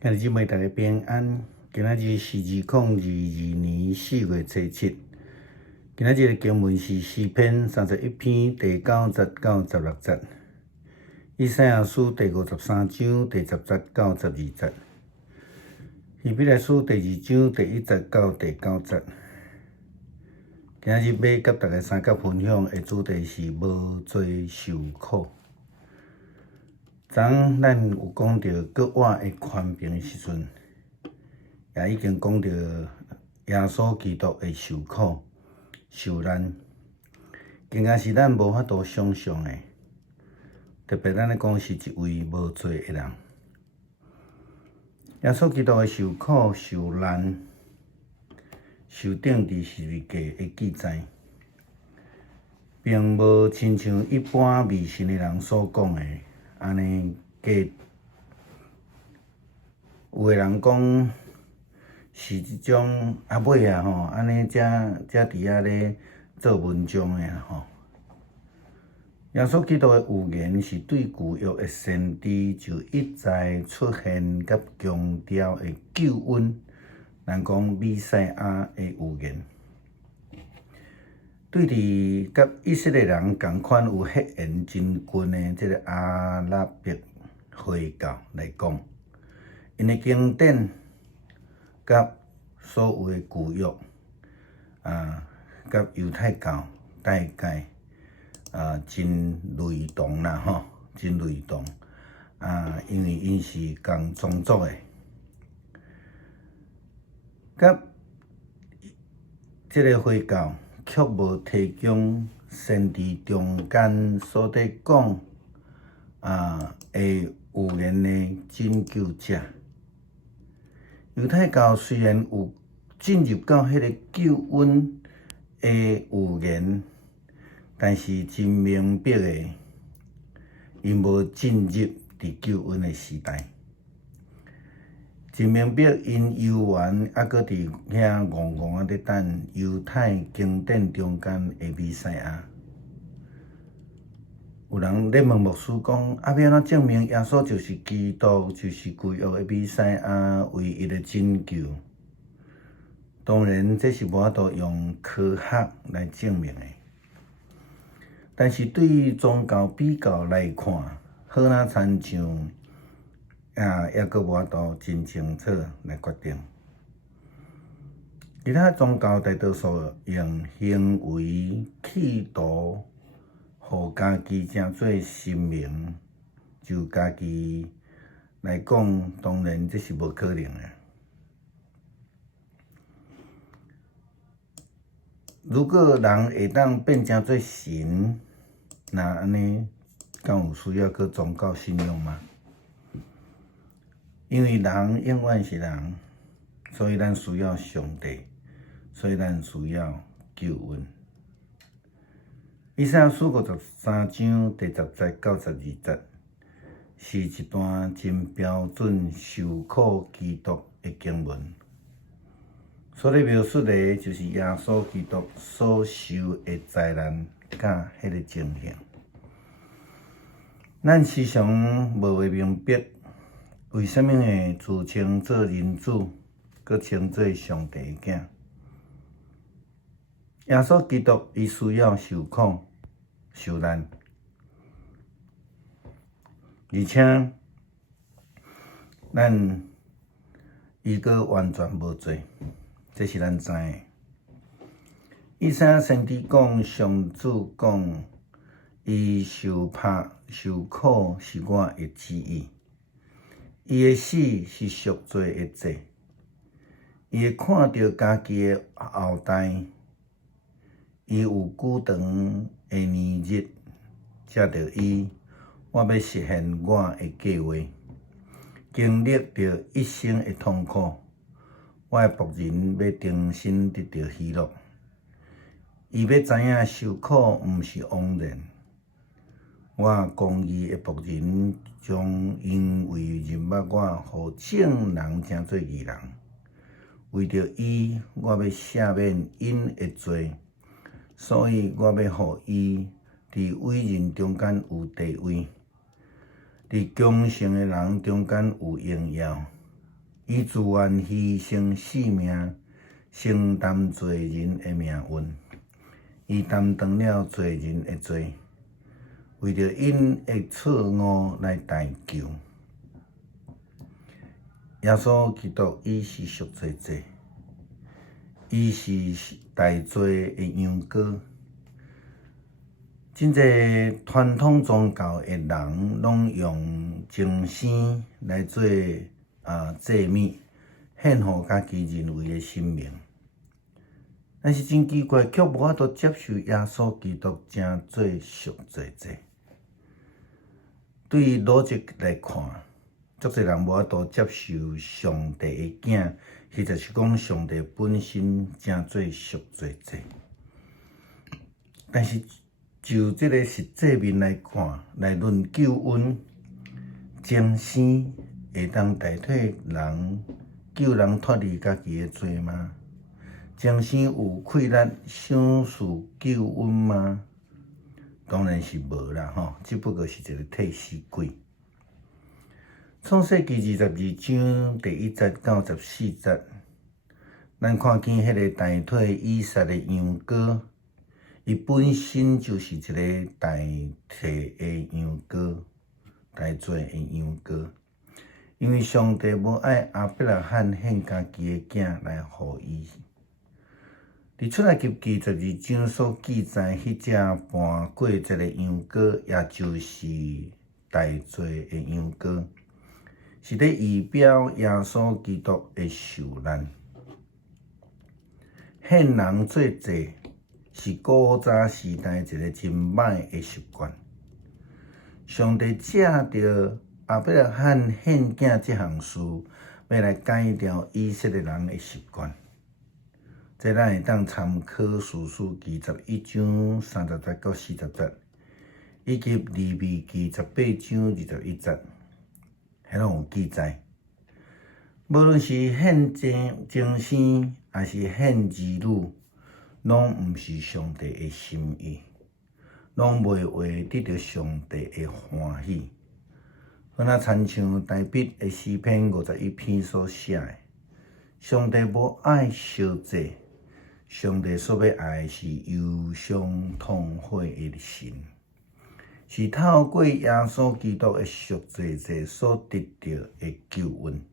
今日姊妹大家平安。今仔日是2022年4月初7。今仔日的经文是诗篇31篇第9节到16节，以赛亚书第53章第10节到12节，希伯来书第2章第1节到第9节。今仔日要甲大家三角分享的主题是无罪受苦。昨昏咱有讲到国外的宽平的时阵，也已经讲到耶稣基督的受苦、受难，更加是咱无法度想象的。特别咱咧讲是一位无罪的人。耶稣基督的受苦、受难、受钉伫十字架的记载，并无亲像一般迷信的人所讲的安尼假。有个人讲是一种尾安尼才伫遐咧做文章的吼。耶稣基督的预言是对旧约的先知就一再出现甲强调的救恩，咱讲弥赛亚的预言。对伫甲以色列人同款有血缘真近的这个阿拉伯回教来讲，因的经典甲所有的旧约甲犹太教大概真雷同啦吼，真雷同因为因是同宗族的，甲这个回教却无提供先知中间所伫讲的预言的拯救者。犹太教虽然有进入到迄个救恩的预言，但是真明白的，因无进入伫救恩的时代。真明白因犹原还搁伫遐戆戆咧等犹太经典中间的弥赛亚。有人咧问牧师讲，要安怎证明耶稣就是基督，就是旧约的弥赛亚唯一的拯救？当然，这是无法度用科学来证明的。但是对于宗教比较来看，好若亲像抑阁无法度真清楚来决定。其他宗教大多数用行为企图，互家己成做神明，就家己来讲，当然这是无可能的。如果人会当变成做神，那安尼敢有需要去宗教信仰吗？因为人永远是人，所以咱需要上帝，所以咱需要救恩。以赛亚书53章第10节到12节，是一段真标准受苦基督的经文。所咧描述的，就是耶稣基督所受的灾难甲迄个情形。咱时常无会明白，为什么会自称做人子，佮称做上帝的囝？耶稣基督伊需要受苦、受难，而且咱伊佮完全无罪，这是咱知的。以赛亚先知讲，上主讲，伊受拍、受苦是我的旨意。伊的死是赎罪的罪，伊会看到家己的后代，伊有久长的年日，才着伊，我要实现我的计划，经历着一生的痛苦，我的仆人要重新得到喜乐。伊要知影受苦毋是枉然。我公义的仆人将因为认捌我，互众人称做义人。为着伊，我要赦免因的罪，所以我要互伊伫伟人中间有地位，伫强盛的人中间有荣耀。伊自愿牺牲性命，承担罪人的命运。伊担当了罪人的罪，为着因的错误来代求。耶稣基督伊是赎罪祭，伊是代罪的羊羔。真侪传统宗教的人拢用精神来做祭物，献互家己认为的生命。但是真奇怪，却无法度接受耶稣基督正做赎罪祭。对于逻辑来看，足侪人无法度接受上帝的囝，或者是讲上帝本身正做赎罪祭。但是就这个实际面来看，来论救恩，精神会当代替人，救人脱离家己的罪吗？精神有气力想事救恩吗？当然是无啦吼，只不过是一个替死鬼。创世纪22章第1节到14节，咱看见迄个代替以撒的羊羔，伊本身就是一个代替的羊羔，代罪的羊羔。因为上帝无爱亚伯拉罕献家己的囝来互伊。伫出埃及记12章所记载，迄只搬过节的羊羔，也就是代罪的羊羔，是咧预表耶稣基督的受难。献人做祭是古早时代一个真歹的习惯。上帝借着亚伯拉罕献囝这项事，要来改掉以色列人的习惯。这咱会当参考《士师记》11章30节到40节，以及《利未记》18章21节，迄拢有记载。无论是献精神，还是献儿女，拢毋是上帝的心意，拢袂会得到上帝的欢喜。好那亲像大卫的诗篇51篇所写的：上帝无爱烧祭。上帝所要爱的是忧伤痛悔的心，是透过耶稣基督的赎罪祭所得到的救恩。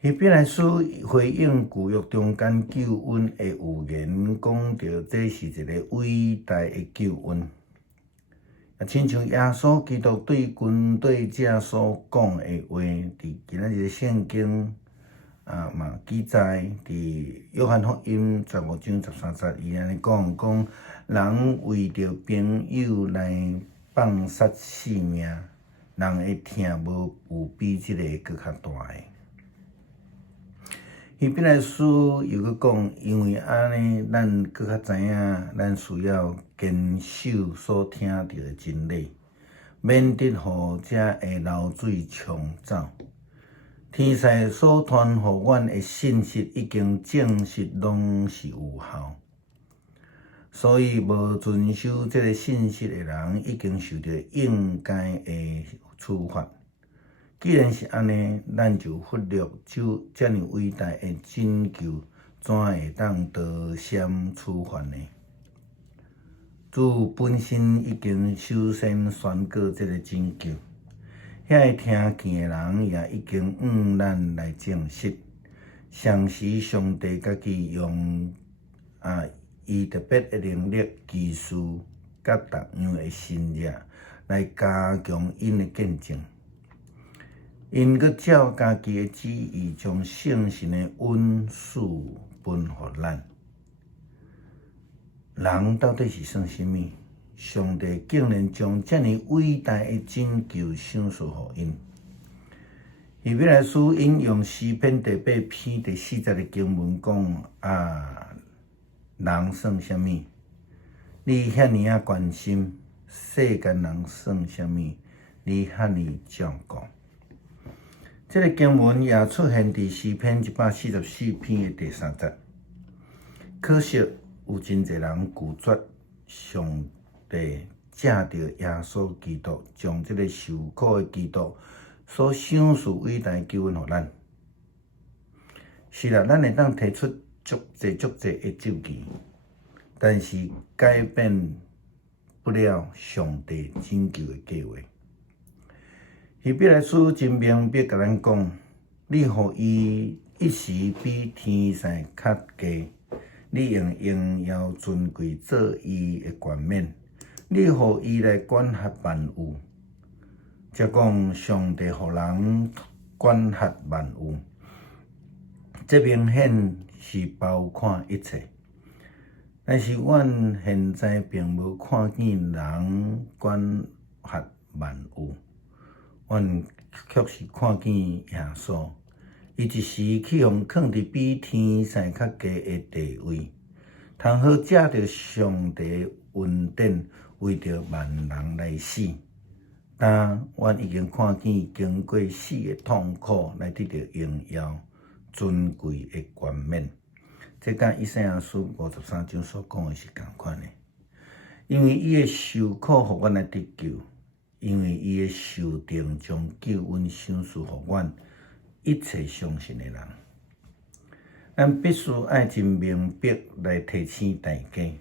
希伯来书回应旧约中间救恩的预言，讲到这是一个伟大的救恩。也亲像耶稣基督对军队者所讲的话，伫今仔日的圣经。嘛记载伫约翰福音15章13节，伊安尼讲，人为着朋友来放杀性命，人会疼无有比这个搁较大的。希伯来书又搁讲，因为安尼，咱搁较知影，咱需要坚守所听到的真理，免得互这会流水冲走。天使所传互阮的信息已经证实拢是有效，所以无遵守这个信息的人已经受到应该的处罚。既然是安尼，咱就忽略这样伟大的拯救，怎会当得闪处罚呢？主本身已经首先宣告这个拯救。遐会听见的人也已经向咱来证实，上时上帝家己用伊特别的能力、技术，甲逐样的新约来加强因的见证。因阁照家己的旨意，将圣神的恩赐分互咱。人到底是算什么？上帝竟然将这么伟大的拯救赏赐予因。希伯来书引用诗篇第8篇第4节的经文讲：人算什么？你遐尼啊关心，世间人算什么？你遐尼照顾。这个经文也出现伫诗篇144篇的第3节。可惜有真侪人拒绝上帝借着耶稣基督，将这个受苦的基督所赏赐伟大救恩予咱。是啦，咱会当提出足济的救义，但是改变不了上帝拯救的计划。希伯来书真明白甲咱讲，你互伊一时比天使较低，你用荣耀尊贵做伊的冠冕，你互伊来管辖万有。则讲上帝互人管辖万有，这明显是包括一切。但是阮现在并无看见人管辖万有，阮却是看见耶稣，伊一时去互放伫比天使较低的地位，通好借着上帝恩典，为着万人来死。但阮已经看见经过死的痛苦，来得到荣耀尊贵的冠冕。这甲以赛亚书53章所讲的是同款的。因为伊的受苦，互阮来得救；因为伊的受定，将救恩赏赐互阮一切相信的人。咱必须爱真明白来提醒大家。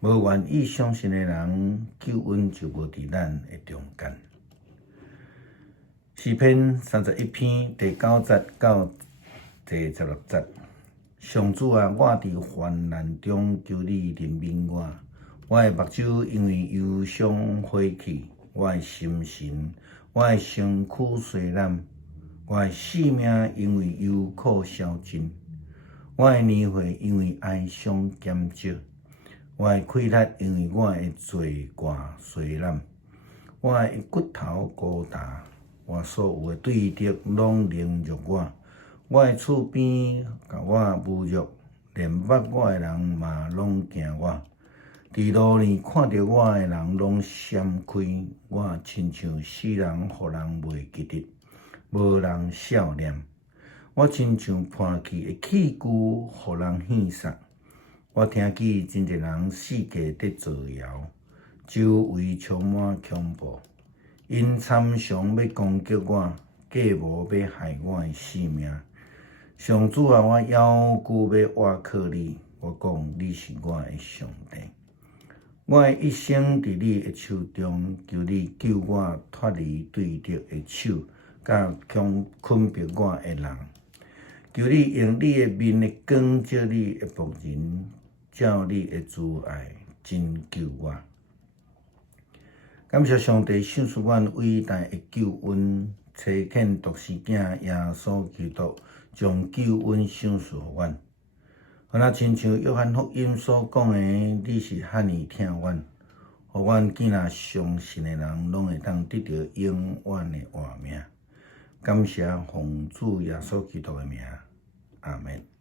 无愿意相信的人，救恩就无伫咱的中间。诗篇31篇第9节到第16节，上主啊，我伫患难中求你怜悯我，我的目睭因为忧伤火气，我的心神，我的身躯衰烂，我的性命因为忧苦消尽，我的年岁因为哀伤减少。我的气力因为我的罪过衰烂，我的骨头孤单，我所有的对敌拢凌辱我，我的厝边甲我侮辱，连捌我的人嘛拢惊我。伫路呢看到我的人拢闪开，我亲像死人，互人袂记得，无人笑脸。我亲像破去的器具，互人献杀。我听见真侪人世界在造谣，周围充满恐怖，因参详要攻击我，计谋要害我的性命。上主啊，我犹豫要倚靠你，我讲你是我的上帝。我的一生伫你的手中，求你救我脱离对敌的手，甲困逼我的人。求你用你的面的光照你的仆人。照你的慈爱拯救我，感谢上帝赏赐阮伟大的救恩，差遣独生囝耶稣基督，将救恩赏赐互阮。好那亲像约翰福音所讲的，你是遐尼疼阮，互阮囝仔相信的人，拢会当得到永远的活命。感谢奉主耶稣基督的名，阿门。